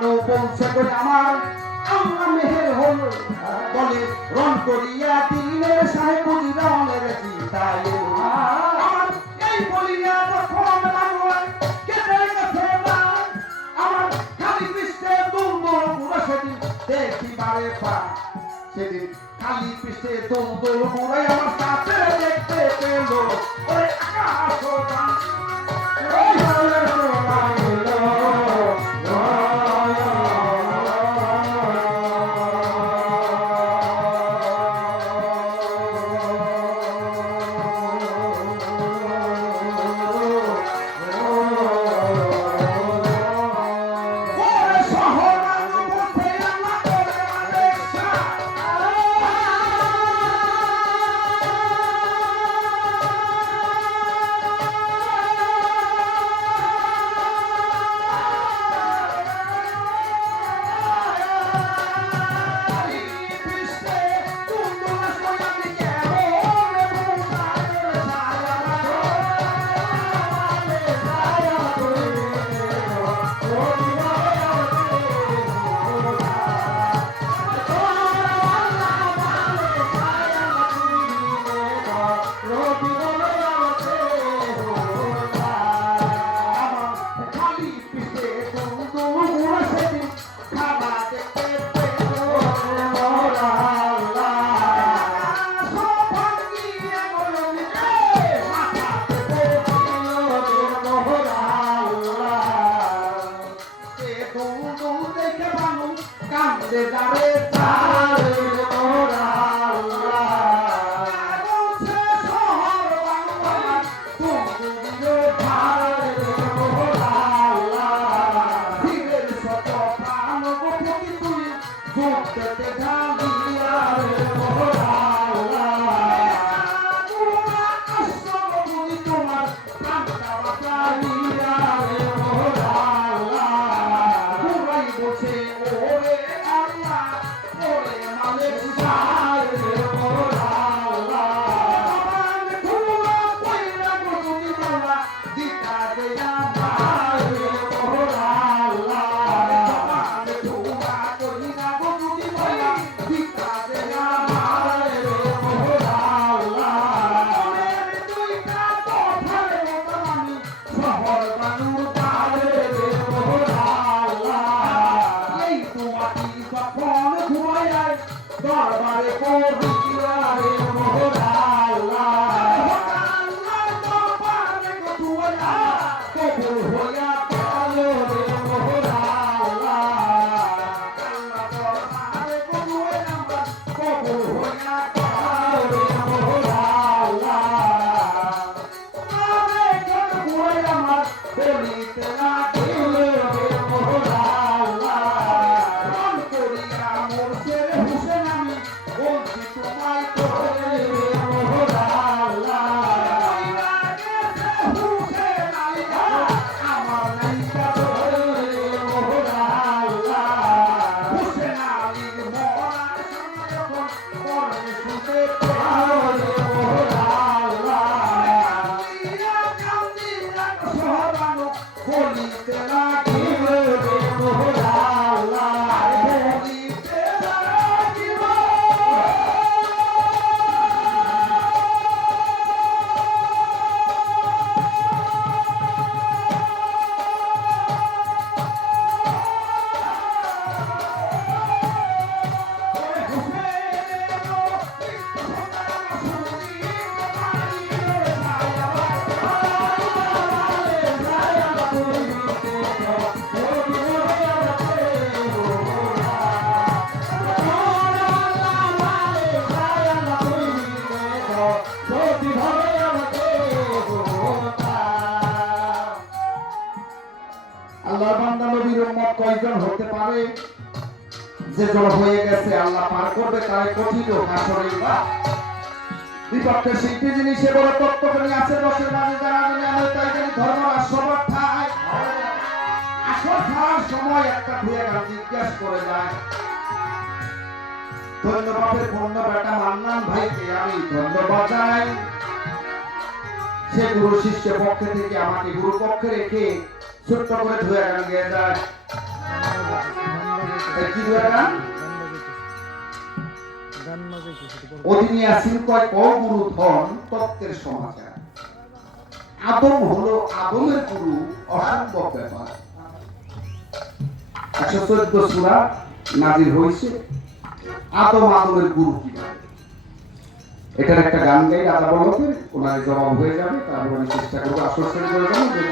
বলছে করে আমার আল্লাহ মেহের হল বলে রন করিয়া দিনের সাহেব রনের চিন্তায় আমার এই বলিয়া যখন মানুষ কেটে গেছে আমার খালি পৃষ্ঠে দুর্বল পুরো সেদিন দেখিবারে পা সেদিন খালি পৃষ্ঠে দুর্বল পুরো আমার কাছে দেখতে পেল ওই আকাশ কয়জন হতে পারে যে জল হয়ে গেছে আল্লাহ পার করবে তাই কঠিন হাসরে বিপক্ষে শিল্পী যিনি সে বড় তত্ত্বজ্ঞানী আছে দশের মাঝে যারা জানে আমি তাই জানি ধর্মরা সবার ঠায় আসল খাওয়ার সময় একটা ভুয়ে গান জিজ্ঞেস করে যায় ধন্যবাদের পূর্ণ বেটা মান্নান ভাইকে আমি ধন্যবাদ জানাই সে গুরু শিষ্য পক্ষে থেকে আমাকে গুরু পক্ষে রেখে ছোট্ট করে ধুয়ে গান গেয়ে যায় এটা কি ধরে গান? অধীনে আসিল কয় গুরু ধন তত্ত্বের সমাচার। আদম হলো আদমের গুরু, অসম্ভব ব্যাপার। 114 সূরা নাজিল হয়েছে আদম আদমের গুরু কিভাবে। এটার একটা গান গাই রাজা বলতে ওনার জবাব হয়ে যাবে, তারপর আমি চেষ্টা করবো আশ্বস্ত করে দেবো যে